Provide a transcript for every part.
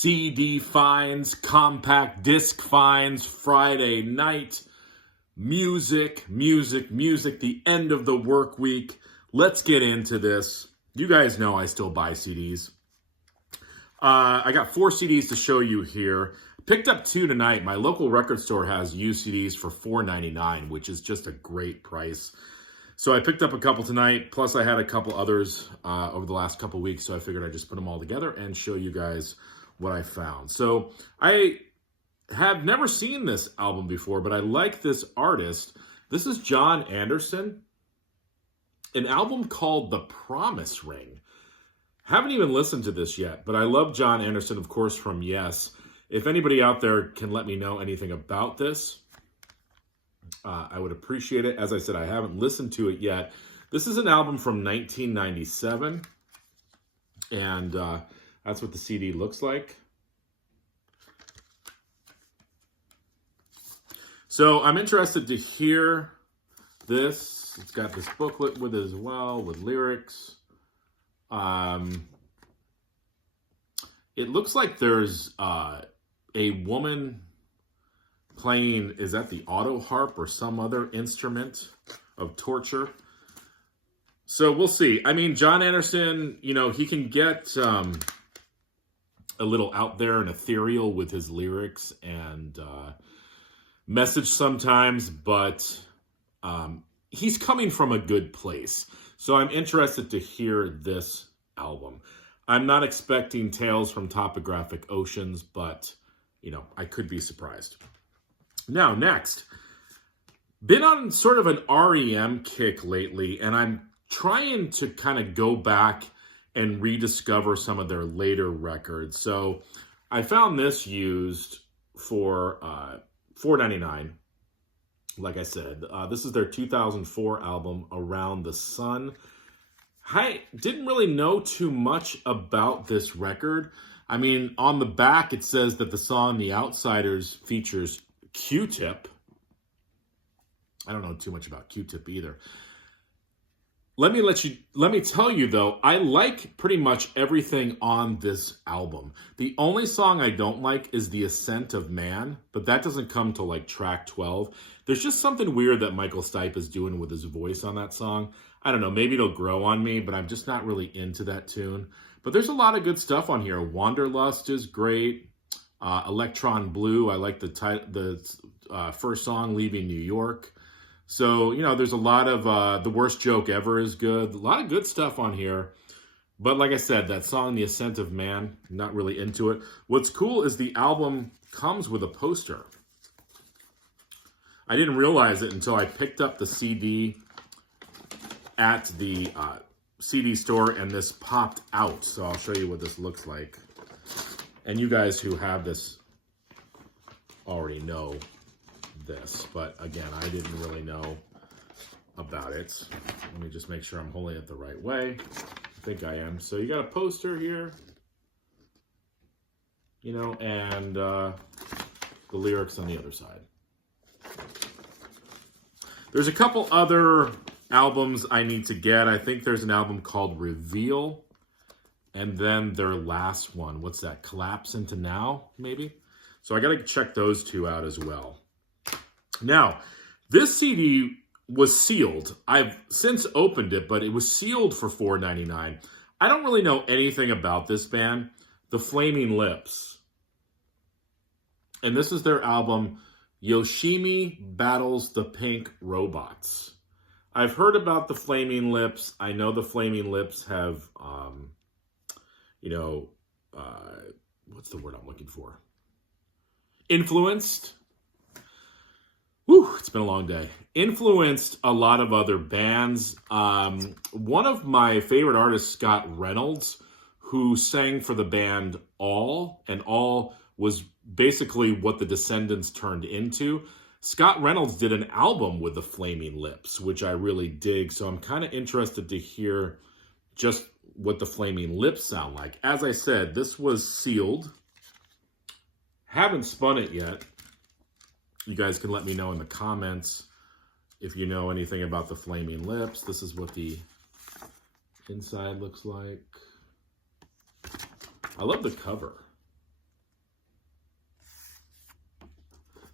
CD finds, compact disc finds, Friday night, music, the end of the work week. Let's get into this. You guys know I still buy CDs. I got 4 CDs to show you here. Picked up 2 tonight. My local record store has used CDs for $4.99, which is just a great price. So I picked up a couple tonight, plus I had a couple others over the last couple weeks, so I figured I'd just put them all together and show you guys what I found. So I have never seen this album before, but I like this artist. This is Jon Anderson, an album called The Promise Ring. Haven't even listened to this yet, but I love Jon Anderson, of course, from Yes. If anybody out there can let me know anything about this, I would appreciate it. As I said, I haven't listened to it yet. This is an album from 1997, and that's what the CD looks like. So I'm interested to hear this. It's got this booklet with it as well, with lyrics. It looks like there's a woman playing, is that the auto harp or some other instrument of torture? So we'll see. I mean, Jon Anderson, you know, he can get a little out there and ethereal with his lyrics and message sometimes, but he's coming from a good place. So I'm interested to hear this album. I'm not expecting Tales from Topographic Oceans, but, you know, I could be surprised. Now, next, been on sort of an REM kick lately, and I'm trying to kind of go back and rediscover some of their later records. So I found this used for $4.99. Like I said, this is their 2004 album, Around the Sun. I didn't really know too much about this record. I mean, on the back, it says that the song The Outsiders features Q-Tip. I don't know too much about Q-Tip either. Let me tell you though, I like pretty much everything on this album. The only song I don't like is The Ascent of Man, but that doesn't come till like track 12. There's just something weird that Michael Stipe is doing with his voice on that song. I don't know, maybe it'll grow on me, but I'm just not really into that tune. But there's a lot of good stuff on here. Wanderlust is great. Electron Blue, I like the first song, Leaving New York. So, you know, there's a lot of The Worst Joke Ever is good. A lot of good stuff on here. But like I said, that song, The Ascent of Man, not really into it. What's cool is the album comes with a poster. I didn't realize it until I picked up the CD at the CD store and this popped out. So I'll show you what this looks like. And you guys who have this already know this, but again, I didn't really know about it. Let me just make sure I'm holding it the right way. I think I am. So you got a poster here, you know, and the lyrics on the other side. There's a couple other albums I need to get. I think there's an album called Reveal, and then their last one. What's that? Collapse Into Now, maybe? So I got to check those 2 out as well. Now, this CD was sealed. I've since opened it, but it was sealed for $4.99. I don't really know anything about this band, The Flaming Lips. And this is their album, Yoshimi Battles the Pink Robots. I've heard about The Flaming Lips. I know The Flaming Lips have, what's the word I'm looking for? Influenced. Whew, it's been a long day. Influenced a lot of other bands. One of my favorite artists, Scott Reynolds, who sang for the band All, and All was basically what the Descendants turned into. Scott Reynolds did an album with the Flaming Lips, which I really dig. So I'm kind of interested to hear just what the Flaming Lips sound like. As I said, this was sealed. Haven't spun it yet. You guys can let me know in the comments if you know anything about the Flaming Lips. This is what the inside looks like. I love the cover.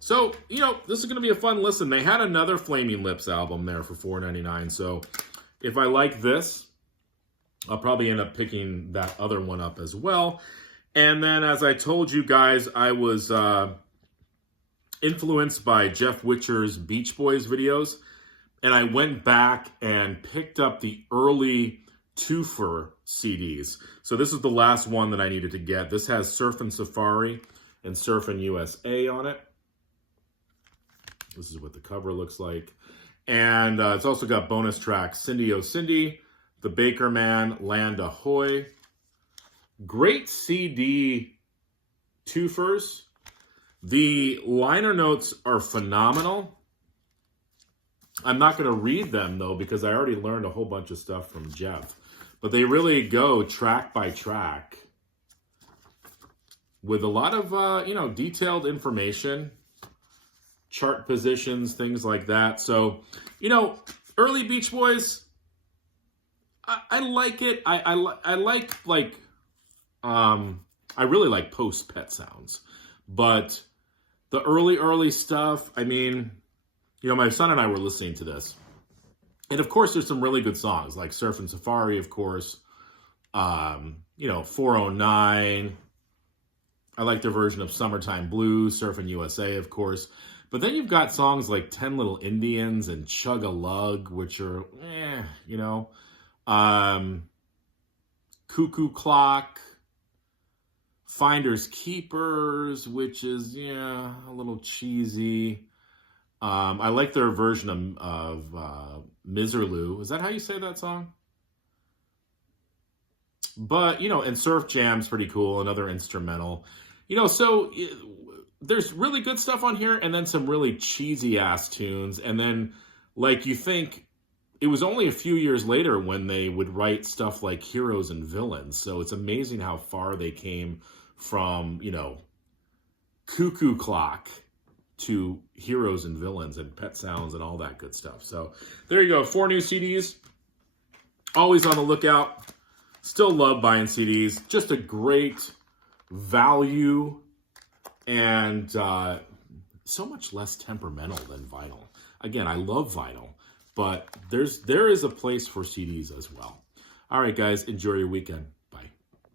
So, you know, this is going to be a fun listen. They had another Flaming Lips album there for $4.99. So if I like this, I'll probably end up picking that other one up as well. And then, as I told you guys, I was influenced by Jeff Witcher's Beach Boys videos. And I went back and picked up the early Twofer CDs. So this is the last one that I needed to get. This has Surfin' Safari and Surfin' USA on it. This is what the cover looks like. And it's also got bonus tracks, Cindy O Cindy, The Baker Man, Land Ahoy. Great CD twofers. The liner notes are phenomenal. I'm not going to read them, though, because I already learned a whole bunch of stuff from Jeff. But they really go track by track with a lot of, you know, detailed information, chart positions, things like that. So, you know, early Beach Boys, I like it. I really like post Pet Sounds. But the early stuff, I mean, you know, my son and I were listening to this. And of course, there's some really good songs, like Surfin' Safari, of course. You know, 409. I like their version of Summertime Blues, Surfin' USA, of course. But then you've got songs like 10 Little Indians and Chug a Lug, which are, you know. Cuckoo Clock, Finders Keepers, which is, yeah, a little cheesy. I like their version of Miserlou. Is that how you say that song? But, you know, and Surf Jam's pretty cool, another instrumental. You know, so there's really good stuff on here, and then some really cheesy-ass tunes. And then, like, you think it was only a few years later when they would write stuff like Heroes and Villains. So it's amazing how far they came from, you know, Cuckoo Clock to Heroes and Villains and Pet Sounds and all that good stuff. So there you go. 4 new CDs. Always on the lookout. Still love buying CDs. Just a great value and so much less temperamental than vinyl. Again, I love vinyl, but there is a place for CDs as well. All right, guys, enjoy your weekend.